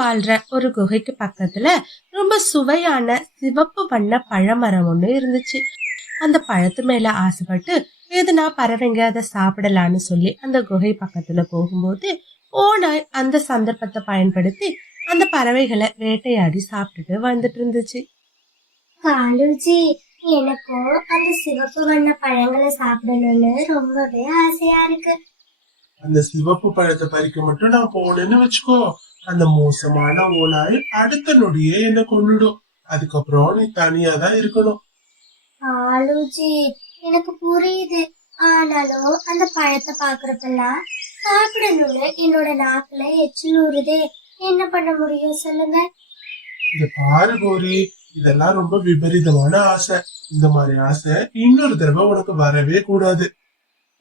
வாழ்ற ஒரு குகைக்கு பக்கத்துல ரொம்ப சுவையான சிவப்பு வண்ண பழமரம் ஒண்ணு இருந்துச்சு. அந்த பழத்து மேல ஆசைப்பட்டு எதுனா பறவைங்க அதை சாப்பிடலான்னு சொல்லி அந்த குகை பக்கத்துல போகும்போது ஓநாய் அந்த சந்தர்ப்பத்தை பயன்படுத்தி அந்த பறவைகளை வேட்டையாடி சாப்பிட்டுட்டு வந்துட்டு இருந்துச்சு. காலுஜி, எனக்கும் அந்த சிவப்பு வண்ண பழங்களை சாப்பிடணும்னு ரொம்பவே ஆசையா இருக்கு. அந்த சிவப்பு பழத்தை பறிக்க மட்டும் நான் போனேன்னு வச்சுக்கோ, அந்த மோசமான ஓநாய் அடுத்த நொடியே என்ன கொன்னுடும். அதுக்கப்புறம் நீ தனியா தான் இருக்கணும். காலுஜி, எனக்கு புரியுது. ஆனாலும் அந்த பழத்தை பாக்குறப்பெல்லாம் சாப்பிடணும்னு என்னோட நாக்குல எச்சில் ஊறுதே. என்ன பண்ண முடியும் சொல்லுங்க? இத பாரு கோரி, இதெல்லாம் ரொம்ப விபரீதமான ஆசை. இந்த மாதிரி ஆசை இன்னொரு தடவை உனக்கு வரவே கூடாது.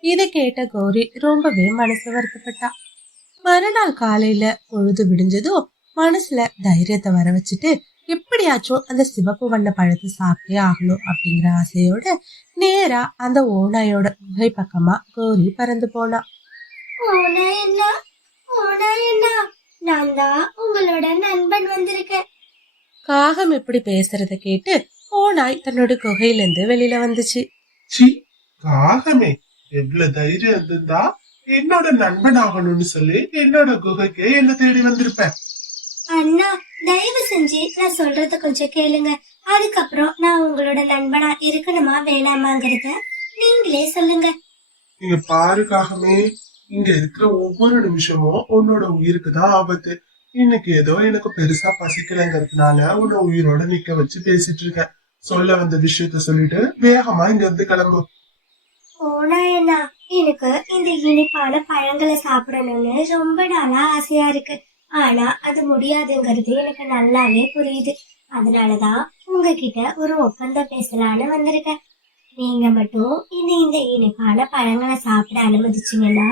இதை கேட்ட கௌரி ரொம்பவே மனசு வருத்தப்பட்டா. மறுநாள் காலையில பொழுது விடிஞ்சதும் மனசுல தைரியத்தை வர வச்சுட்டு எப்படியாச்சும் அந்த சிவப்பு வண்ண பழத்தை சாப்பிட்டே ஆகணும் அப்படிங்கிற ஆசையோட நேரா அந்த ஓநாயோட குகை பக்கமா கௌரி பறந்து போனா. நான் தான் உங்களோட நண்பன் வந்திருக்கேன். காகம் இப்படி பேசுறத கேட்டு ஓநாய் தன்னோட குகையில இருந்து வெளியில வந்துச்சு. சி, காகமே, எவ்வளவு தைரியம் இருந்தா என்னோட நண்பன் ஆகணும்னு சொல்லி என்னோட குகைக்கு என்ன தேடி வந்திருப்பேன். அண்ணா, தயவு செஞ்சு நான் சொல்றத கொஞ்சம் கேளுங்க. அதுக்கப்புறம் நான் உங்களோட நண்பனா இருக்கணுமா வேணாமாங்கிறத நீங்களே சொல்லுங்க. நீங்க பாரு காகமே, இங்க இருக்கிற ஒவ்வொரு நிமிஷமும் உன்னோட உயிருக்கு தான் ஆபத்து. இன்னைக்கு ஏதோ எனக்கு பெருசா பசிக்கலங்கிறதுனால உன்னை உயிரோட நிக்க வச்சு பேசிட்டு இருக்கேன். சொல்ல வந்த விஷயத்த சொல்லிட்டு வேகமா இங்க இருந்து கிளம்பு. ஓநாயண்ணா, எனக்கு இந்த இனிப்பான பழங்களை சாப்பிடணும்னு ரொம்ப நாளா ஆசையா இருக்கு. ஆனா அது முடியாதுங்கிறது எனக்கு நல்லாவே புரியுது. அதனாலதான் உங்ககிட்ட ஒரு ஒப்பந்தம் பேசலான்னு வந்திருக்கேன். நீங்க மட்டும் இந்த இனிப்பான பழங்களை சாப்பிட அனுமதிச்சீங்கன்னா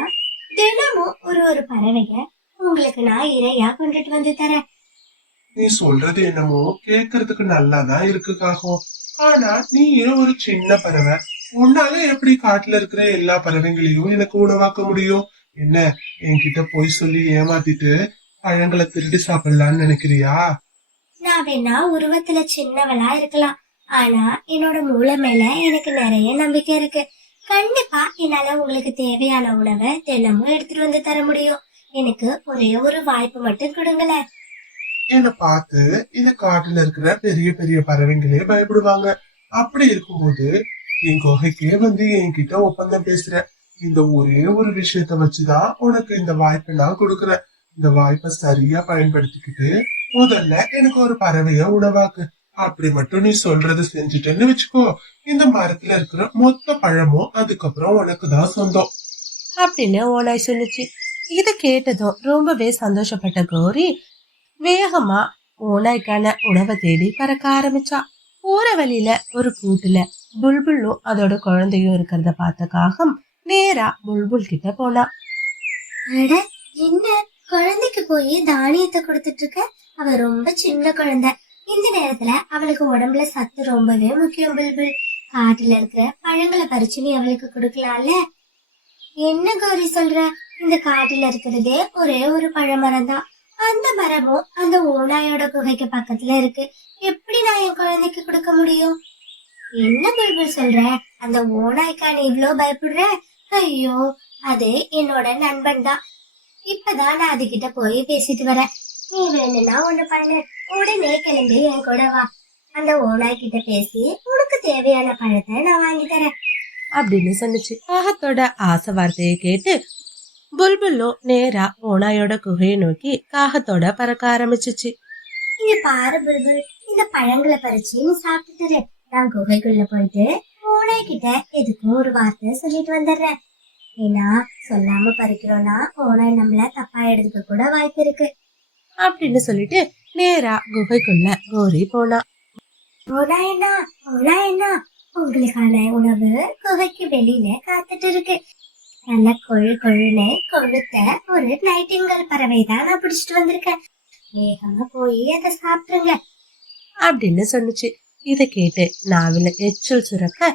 தினமும் ஒரு பறவைக உங்களுக்கு நான் இரையா கொண்டுட்டு வந்து தரேன். நீ சொல்றது என்னமோ கேக்குறதுக்கு நல்லாதான் இருக்கு காகம். ஆனா நீ ஒரு சின்ன பறவை, உன்னால எப்படி காட்டுல இருக்கிற எல்லா பறவைங்களையும் எனக்கு உணவாக்க முடியும்? என்ன, என்கிட்ட போய் சொல்லி ஏமாத்திட்டு பழங்களை திருடி சாப்பிடலான்னு நினைக்கிறியா? நான் வேணா உருவத்துல சின்னவளா இருக்கலாம், ஆனா என்னோட மூளை மேல எனக்கு நிறைய நம்பிக்கை இருக்கு. கண்டிப்பா என்னால உங்களுக்கு தேவையான உணவை தினமும் எடுத்துட்டு வந்து தர முடியும். எனக்கு ஒரே ஒரு வாய்ப்பு மட்டும் கொடுங்களேன். என்ன பார்த்து இந்த காட்டுல இருக்கிற பெரிய பெரிய பறவைங்களே பயப்படுவாங்க. அப்படி இருக்கும்போது என் குகைக்கே வந்து என்கிட்ட ஒப்பந்தம் பேசுற. இந்த ஒரே ஒரு விஷயத்த வச்சுதான் உனக்கு இந்த வாய்ப்பை நான் கொடுக்கறேன். இந்த வாய்ப்பை சரியா பயன்படுத்திக்கிட்டு முதல்ல எனக்கு ஒரு பறவைய உணவாக்கு. அப்படி மட்டும் நீ சொல்றது செஞ்சுட்டேன்னு வச்சுக்கோ, இந்த மரத்துல இருக்கிற மொத்த பழமும் அதுக்கப்புறம் உனக்கு தான் சொந்தம் அப்படின்னு ஓநாய் சொல்லுச்சு. இத கேட்டதும் ரொம்பவே சந்தோஷப்பட்ட கௌரி வேகமா ஓநாய்க்கான உணவை தேடி பறக்க ஆரம்பிச்சா. போற வழியில ஒரு கூட்டுல புல்புல்லும் அதோட குழந்தையும் இருக்கிறத பார்த்த காகம் நேரா புல்புல் கிட்ட போனா. என்ன, குழந்தைக்கு போய் தானியத்தை கொடுத்துட்டு இருக்க? அவ ரொம்ப சின்ன குழந்தை. இந்த நேரத்துல அவளுக்கு உடம்புல சத்து ரொம்பவே முக்கியம். புல்புல், காட்டுல இருக்கிற பழங்களை பறிச்சு நீ அவளுக்கு கொடுக்கலாம்ல. என்ன கௌரி சொல்ற? இந்த காட்டுல இருக்கிறதே ஒரே ஒரு பழமரம் தான். அந்த மரமும் அந்த ஓநாயோட குகைக்கு பக்கத்துல இருக்கு. எப்படி நான் என் குழந்தைக்கு கொடுக்க முடியும்? என்ன புல்புல் சொல்ற? அந்த ஓநாய்க்கா நீ இவ்ளோ பயப்படுற? ஐயோ, அது என்னோட நண்பன் தான். இப்பதான் நான் அதுகிட்ட போய் பேசிட்டு வரேன். நீ வேணும்னா ஒண்ணு பண்ணு, உடனே கிளம்பி என் கூட வா. அந்த ஓநாய் கிட்ட பேசி உனக்கு தேவையான பழத்தை நான் வாங்கி தரேன் அப்படின்னு சொன்னிச்சு. காகத்தோட ஆசை வார்த்தையை கேட்டு புல்புல்லும் நேரா ஓநாயோட குகையை நோக்கி காகத்தோட பறக்க ஆரம்பிச்சிச்சு. இங்க பாரு புல்புல், இந்த பழங்களை பறிச்சு நீ சாப்பிட்டுரு. நான் குகைக்குள்ள போயிட்டு ஓநாய் கிட்ட எதுக்கும் ஒரு வார்த்தை சொல்லிட்டு வந்துடுறேன். ஏன்னா சொல்லாம பறிக்கிறோம்னா ஓநாய் நம்மள தப்பா எடுத்துக்க கூட வாய்ப்பு இருக்கு அப்படின்னு சொல்லிட்டு நேரா குகைக்குள்ள கௌரி போனா. ஓநாயண்ணா, ஓநாயண்ணா, உங்களுக்கான உணவு குகைக்கு வெளியில காத்துட்டு இருக்கு. நல்ல கொழுன்னு கொழுத்த ஒரு நைட்டிங்கல் பறவை தான் நான் பிடிச்சிட்டு வந்திருக்கேன். வேகமா போய் அதை சாப்பிட்டுருங்க அப்படின்னு சொன்னிச்சு. இதை கேட்டு நாவில எச்சில் சுரக்க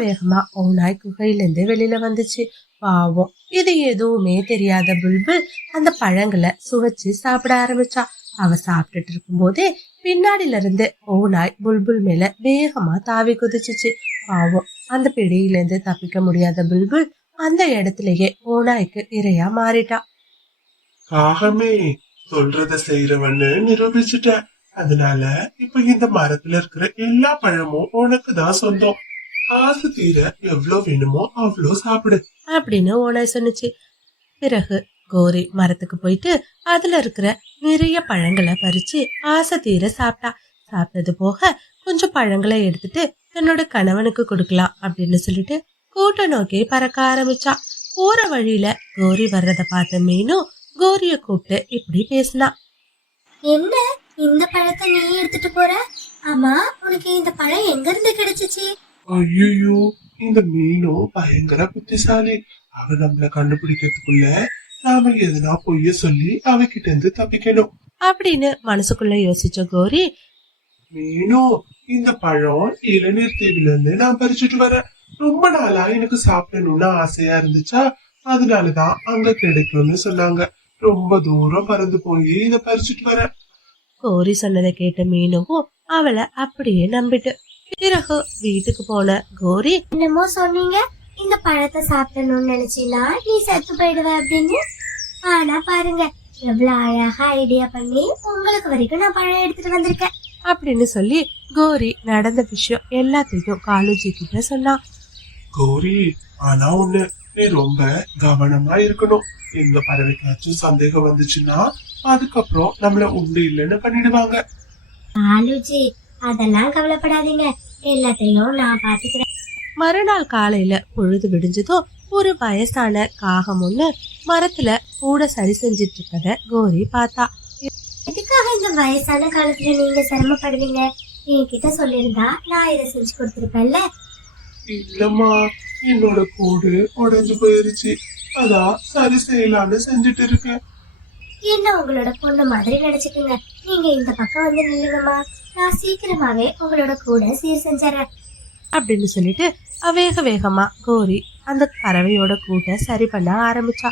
வேகமா ஓநாய் குகையில இருந்து வெளியில வந்துச்சு. பாவம், இது எதுவுமே தெரியாத புல்புல் அந்த பழங்களை சுவைச்சு சாப்பிட ஆரம்பிச்சா. அவ சாப்பிட்டுட்டு இருக்கும் போதே பின்னாடில இருந்து ஓநாய் புல்புல் மேல வேகமா தாவி குதிச்சுச்சு. பாவம், அந்த பிடியில இருந்து தப்பிக்க முடியாத புல்புல் அந்த இடத்துலயே ஓநாய்க்கு இரையா மாறிட்டா. காகமே, சொல்றத செய்யறவன்னு நிரூபிச்சுட்ட. அதனால இப்ப இந்த மரத்துல இருக்கிற எல்லா பழமும் உனக்கு தான் சொந்தம். ஆசை தீர எவ்வளவு வேணுமோ அவ்வளோ சாப்பிடு அப்படின்னு ஓனாய் சொன்னுச்சு. பிறகு கோரி மரத்துக்கு போயிட்டு அதுல இருக்கிற நிறைய பழங்களை பறிச்சு ஆசை தீர சாப்பிட்டா. சாப்பிட்டது போக கொஞ்சம் பழங்களை எடுத்துட்டு தன்னோட கணவனுக்கு கொடுக்கலாம் அப்படின்னு சொல்லிட்டு கூட்ட நோக்கி பறக்க ஆரம்பிச்சா. போற வழியில கோரி வர்றத பார்த்த மீனும் கோரிய கூப்பிட்டு இப்படி பேசினா. என்ன, இந்த பழத்தை நீ எடுத்துட்டு போற? ஆமா, உனக்கு இந்த பழம் எங்க இருந்து கிடைச்சிச்சு? ஐயோ, இந்த மீனும் பயங்கர புத்திசாலி. அவ நம்மள கண்டுபிடிக்கிறதுக்குள்ள நாம எதுனா பொய்ய சொல்லி அவகிட்ட இருந்து தப்பிக்கணும் அப்படின்னு மனசுக்குள்ள யோசிச்ச கோரி, மீனும், இந்த பழம் இளநீர் தீவுல இருந்து நான் பறிச்சுட்டு வரேன். ரொம்ப நாளா எனக்கு சாப்பிடணும்னு ஆசையா இருந்துச்சா, அதனாலதான் அங்க கிடைக்கும்னு சொன்னாங்க. ரொம்ப தூரம் பறந்து போய் இத பறிச்சுட்டு வரேன். கோரி சொன்னதை கேட்ட மீனுவும் அவளை அப்படியே நம்பிட்டு பிறகு வீட்டுக்கு போன கோரி, என்னமோ சொன்னீங்க, இந்த பழத்தை சாப்பிடணும்னு நினைச்சீனா நீ செத்து போயிடுவ அப்படின்னு. ஆனா பாருங்க, எவ்வளவு அழகா ஐடியா பண்ணி உங்களுக்கு வரைக்கும் நான் பழம் எடுத்துட்டு வந்திருக்கேன் அப்படின்னு சொல்லி கோரி நடந்த விஷயம் எல்லாத்தையும் காலுஜி கிட்ட சொன்னா. கௌரி, ஆனா ஒண்ணு, நீ ரொம்ப கவனமா இருக்கணும். எந்த பறவைக்காச்சும் சந்தேகம் வந்துச்சுன்னா அதுக்கப்புறம் நம்மள உண்டு இல்லைன்னு பண்ணிடுவாங்க. ஆலுஜி, அதெல்லாம் கவலைப்படாதீங்க, எல்லாத்தையும் நான் பாத்துக்கிறேன். மறுநாள் காலையில பொழுது விடிஞ்சதோ ஒரு வயசான காகம் ஒண்ணு மரத்துல கூட சரி செஞ்சிட்டு இருக்கத கோரி பார்த்தா. எதுக்காக இந்த வயசான காலத்துல நீங்க சிரமப்படுவீங்க? என்கிட்ட சொல்லிருந்தா நான் இதை செஞ்சு கொடுத்துருப்பேன்ல. இல்லம்மா, என்னோட கூடு உடைஞ்சு போயிருச்சு. அதான் சரி செய்யலான்னு செஞ்சுட்டு இருக்கேன். என்ன உங்களோட பொண்ணு மாதிரி நினைச்சுக்குங்க. நீங்க இந்த பக்கம் வந்து நில்லுங்கம்மா, நான் சீக்கிரமாவே உங்களோட கூட சீர் செஞ்சுறேன் அப்படின்னு சொல்லிட்டு வேக வேகமா கோரி அந்த பறவையோட கூட்ட சரி பண்ண ஆரம்பிச்சா.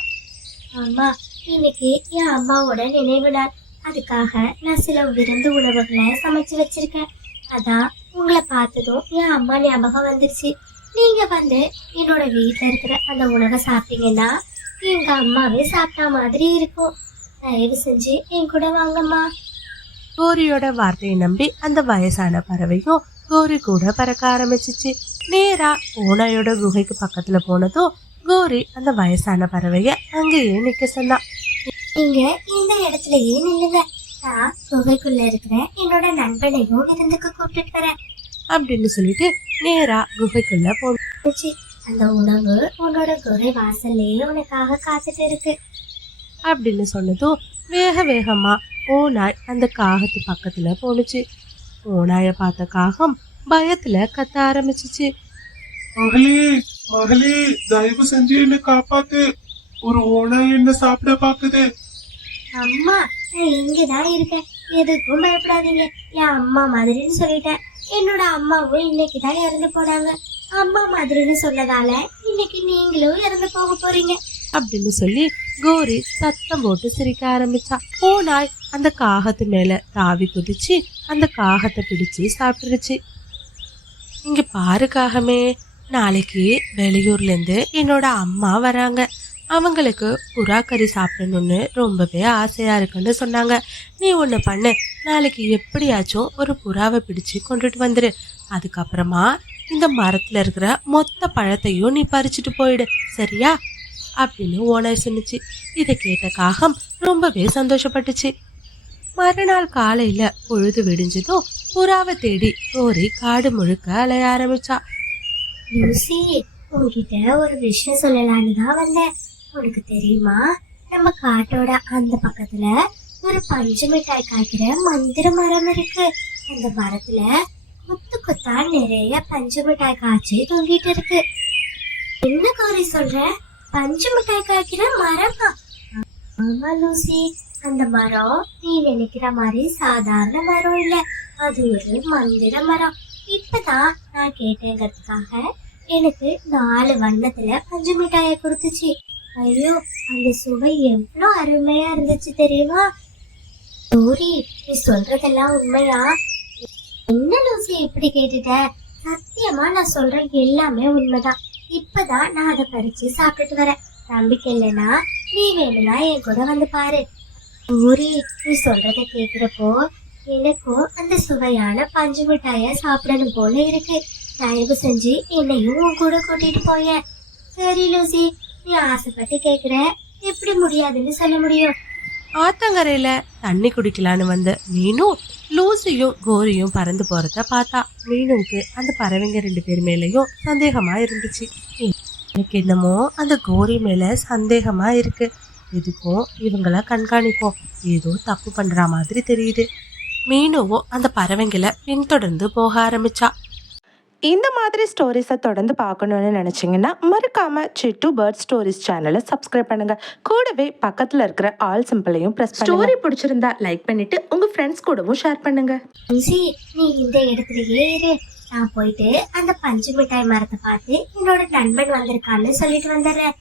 அம்மா, இன்னைக்கு என் அம்மாவோட நினைவு நாள். அதுக்காக நான் சில விருந்து உணவுகளை சமைச்சு வச்சிருக்கேன். அதான் உங்களை பார்த்ததும் என் அம்மா ஞாபகம் வந்துருச்சு. நீங்க வந்து என்னோட வீட்டுல இருக்கிற அந்த உணவை சாப்பிட்டீங்கன்னா எங்க அம்மாவே சாப்பிட்ட மாதிரி இருக்கும். தயவு செஞ்சு என் கூட வாங்கம்மா. கோரியோட வார்த்தையை நம்பி அந்த வயசான பறவையும் கோரி கூட பறக்க ஆரம்பிச்சிச்சு. நேரா ஓனாயோட குகைக்கு பக்கத்துல போனதும் கோரி அந்த வயசான பறவைய அங்கேயே நிக்க சொன்னா. நீங்க இந்த இடத்துலயே நில்லுங்க, நான் குகைக்குள்ள இருக்கிற என்னோட நண்பனையும் விருந்துக்கு கூப்பிட்டு வரேன் அப்படின்னு சொல்லிட்டு நேரா குகைக்குள்ள போச்சு. அந்த உணவு உன்னோட குகை வாசல்லையே உனக்காக காத்துட்டு இருக்கு அப்படின்னு சொன்னதும் வேக வேகமா ஓநாய் அந்த காகத்து பக்கத்துல போனுச்சு. ஓநாய பார்த்த காகம் பயத்துல கத்த ஆரம்பிச்சிச்சு. மகளே, மகளே, தயவு செஞ்சு என்ன காப்பாத்து. ஒரு ஓனாய் என்ன சாப்பிட பாக்குது. அம்மா, நான் இங்கதான் இருக்கேன், எதுக்கும் பயப்படாதீங்க. என் அம்மா மாதிரின்னு சொல்லிட்டேன். என்னோட அம்மாவும் இன்னைக்குதான் இறந்து போனாங்க. அம்மா மாதிரின்னு சொன்னதால இன்னைக்கு நீங்களும் இறந்து போக போறீங்க அப்படின்னு சொல்லி கோரி சத்தம் போட்டு சிரிக்க ஆரம்பிச்சா. ஓநாய் அந்த காகத்து மேல தாவி குதிச்சு அந்த காகத்தை பிடிச்சு சாப்பிட்டுருச்சு. இங்க பாரு காகமே, நாளைக்கு வெளியூர்ல இருந்து என்னோட அம்மா வராங்க. அவங்களுக்கு புறா கறி சாப்பிடணும்னு ரொம்பவே ஆசையா இருக்குன்னு சொன்னாங்க. நீ ஒண்ணு பண்ணு, நாளைக்கு எப்படியாச்சும் ஒரு புறாவை பிடிச்சு கொண்டுட்டு வந்துரு. அதுக்கப்புறமா இந்த மரத்துல இருக்கிற மொத்த பழத்தையும் நீ பறிச்சுட்டு போயிடு, சரியா அப்படின்னு ஓனாய் சொன்னுச்சு. இதை கேட்ட காகம் ரொம்பவே சந்தோஷப்பட்டுச்சு. மறுநாள் காலையில பொழுது விடிஞ்சதோ புறாவை தேடி கோரி காடு முழுக்க அலைய ஆரம்பிச்சா. லூசி, உன்கிட்ட ஒரு விஷயம் சொல்லலான்னு தான் வந்தேன். உனக்கு தெரியுமா, நம்ம காட்டோட அந்த பக்கத்துல ஒரு பஞ்சு மிட்டாய் காய்க்கிற மந்திர மரம் இருக்கு. அந்த மரத்துல கொத்து கொத்தா நிறைய பஞ்சு மிட்டாய் காய்ச்சி தொங்கிட்டு இருக்கு. என்ன கோரி சொல்ற? பஞ்சு மிட்டாய் காய்க்கிற மரமா? ஆமா லூசி, அந்த மரம் நீ நினைக்கிற மாதிரி சாதாரண மரம் இல்ல, அது ஒரு மந்திர மரம். இப்பதான் நான் கேட்டேங்கிறதுக்காக எனக்கு 4 வண்ணத்துல பஞ்சு மிட்டாயை கொடுத்துச்சு. ஐயோ, அந்த சுவை எவ்வளவு அருமையா இருந்துச்சு தெரியுமா? லூசி, நீ சொல்றதெல்லாம் உண்மையா? என்ன லூசி இப்படி கேட்டுட்ட? சத்தியமா நான் சொல்ற எல்லாமே உண்மைதான். இப்பதான் நான் அதை பறிச்சு சாப்பிட்டுட்டு வரேன். நம்பிக்கை இல்லைன்னா நீ வேணும்னா என் கூட வந்து பாரு. லூசி, நீ சொல்றத கேக்குறப்போ எனக்கும் அந்த சுவையான பஞ்சு மிட்டாய சாப்பிடணும் போல இருக்கு. தயவு செஞ்சு என்னையும் உன் கூட கூட்டிட்டு போய. சரி லூசி, நீ ஆசைப்பட்டு கேக்குற, எப்படி முடியாதுன்னு சொல்ல முடியும்? ஆத்தங்கரையில தண்ணி குடிக்கலான்னு வந்த மீனும் லூசியும் கோரியும் பறந்து போறத பார்த்தா. மீனுக்கு அந்த பறவைங்க 2 பேர் மேலயும் சந்தேகமா இருந்துச்சு. எனக்கு என்னமோ அந்த கோரி மேல சந்தேகமா இருக்கு. எதுக்கும் இவங்கள கண்காணிப்போம், ஏதோ தப்பு பண்ற மாதிரி தெரியுது. மீனுவும் அந்த பறவைங்களை பின்தொடர்ந்து போக ஆரம்பிச்சா. இந்த மாதிரி ஸ்டோரிஸை தொடர்ந்து பார்க்கணுன்னு நினச்சிங்கன்னா மறக்காமல் சிட்டு பேர்ட் ஸ்டோரிஸ் சேனலை சப்ஸ்கிரைப் பண்ணுங்கள். கூடவே பக்கத்தில் இருக்கிற ஆல் சிம்பிளையும் ப்ரெஸ் பண்ணுங்க. ஸ்டோரி பிடிச்சிருந்தா லைக் பண்ணிவிட்டு உங்கள் ஃப்ரெண்ட்ஸ் கூடவும் ஷேர் பண்ணுங்கள். லூசி, நீ இந்த இடத்துலயே இரு. நான் போயிட்டு அந்த பஞ்சு மிட்டாய் மரத்தை பார்த்து என்னோட நண்பன் வந்திருக்கான்னு சொல்லிட்டு வந்துடுறேன்.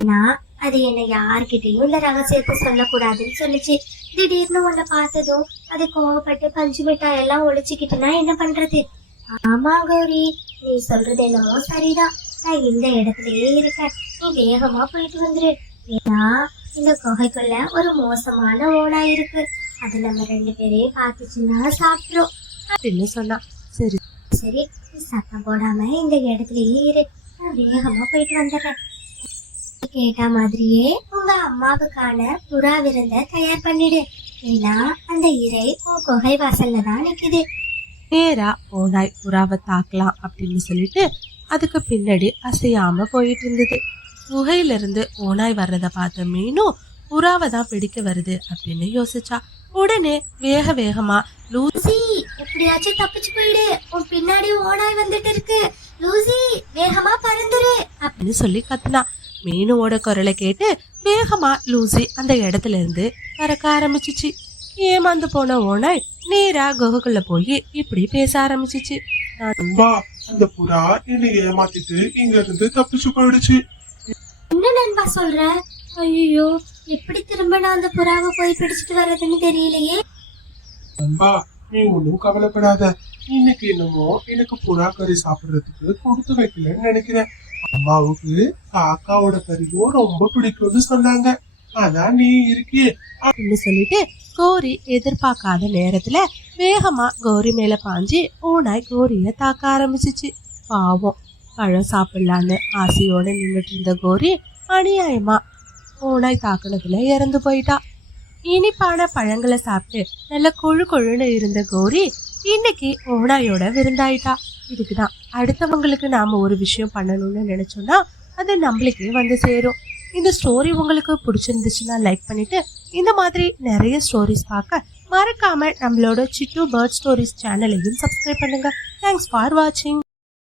நான் அது என்னை யார்கிட்டயும் இந்த ரகசியத்தை சொல்லக்கூடாதுன்னு சொல்லிச்சு. திடீர்னு உன்னை பார்த்ததும் அது கோவப்பட்டு பஞ்சு மிட்டாய் எல்லாம் ஒழிச்சுக்கிட்டுனா என்ன பண்றது? ஆமா கௌரி, நீ சொல்றது என்னமோ சரிதான். நான் இந்த இடத்துலயே இருக்கேன். நீ வேகமா போயிட்டு வந்துரு. ஏன்னா இந்த குகைக்குள்ள ஒரு மோசமான ஓனாய் இருக்கு. அது நம்ம 2 பேரையும் பார்த்துச்சுன்னா சாப்பிட்டுரும் அப்படின்னு சொன்னா. சரி சரி, நீ சத்தம் போடாம இந்த இடத்துலயே இரு. நான் வேகமா போயிட்டு வந்துடுறேன். கேட்ட மாதிரியே உங்க அம்மாவுக்கான புறா விருந்த தயார் பண்ணிடு. ஏன்னா அந்த இறை உன் குகை வாசல்ல தான் நிக்குது. நேரா ஓனாய் புறாவை தாக்கலாம் அப்படின்னு சொல்லிட்டு அதுக்கு பின்னாடி அசையாம போயிட்டு இருந்தது. குகையிலிருந்து ஓனாய் வர்றத பார்த்த மீனும் புறாவை தான் பிடிக்க வருது அப்படின்னு யோசிச்சா. உடனே வேகமா லூசி, எப்படியாச்சும் தப்பிச்சு போயிடு. உன் பின்னாடி ஓனாய் வந்துட்டு இருக்கு. லூசி, வேகமா பறந்துரு அப்படின்னு சொல்லி கத்துனா. மீனுவோட குரலை கேட்டு வேகமா லூசி அந்த இடத்துல இருந்து பறக்க ஆரம்பிச்சிச்சு. ஏமாந்து போன ஓனாய் நேரா குகைக்குள்ள போய் இப்படி பேச ஆரம்பிச்சிச்சு. அந்த புறா என்னை ஏமாத்திட்டு இங்க இருந்து தப்பிச்சு போயிடுச்சு. என்ன நண்பா சொல்ற? ஐயோ, எப்படி திரும்ப நான் அந்த புறாவை போய் பிடிச்சிட்டு வர்றதுன்னு தெரியலையே. நண்பா, நீ ஒன்னும் கவலைப்படாத. இன்னைக்கு என்னமோ எனக்கு புறா கறி சாப்பிடுறதுக்கு கொடுத்து வைக்கலன்னு நினைக்கிறேன். அம்மாவுக்கு காக்காவோட கறியும் ரொம்ப பிடிக்கும்னு சொன்னாங்க. அதான் நீ இருக்கியே அப்படின்னு சொல்லிட்டு கோரி எதிர்பார்க்காத நேரத்துல வேகமா கோரி மேல பாஞ்சு ஓனாய் கோரிய தாக்க ஆரம்பிச்சிச்சு. பாவம், பழம் சாப்பிடலான்னு ஆசையோட நின்றுட்டு இருந்த கோரி அநியாயமா ஓனாய் தாக்குனதுல இறந்து போயிட்டா. இனிப்பான பழங்களை சாப்பிட்டு நல்ல கொழுன்னு இருந்த கோரி இன்னைக்கு ஓனாயோட விருந்தாயிட்டா. இதுக்குதான் அடுத்தவங்களுக்கு நாம ஒரு விஷயம் பண்ணணும்னு நினைச்சோம்னா அது நம்மளுக்கே வந்து சேரும். இந்த ஸ்டோரி உங்களுக்கு பிடிச்சிருந்துச்சுன்னா லைக் பண்ணிட்டு இந்த மாதிரி நிறைய ஸ்டோரிஸ் பார்க்க மறக்காம நம்மளோட சிட்டு பேர்ட் ஸ்டோரிஸ் சேனலையும் சப்ஸ்கிரைப் பண்ணுங்க. தேங்க்ஸ் ஃபார் வாட்சிங்.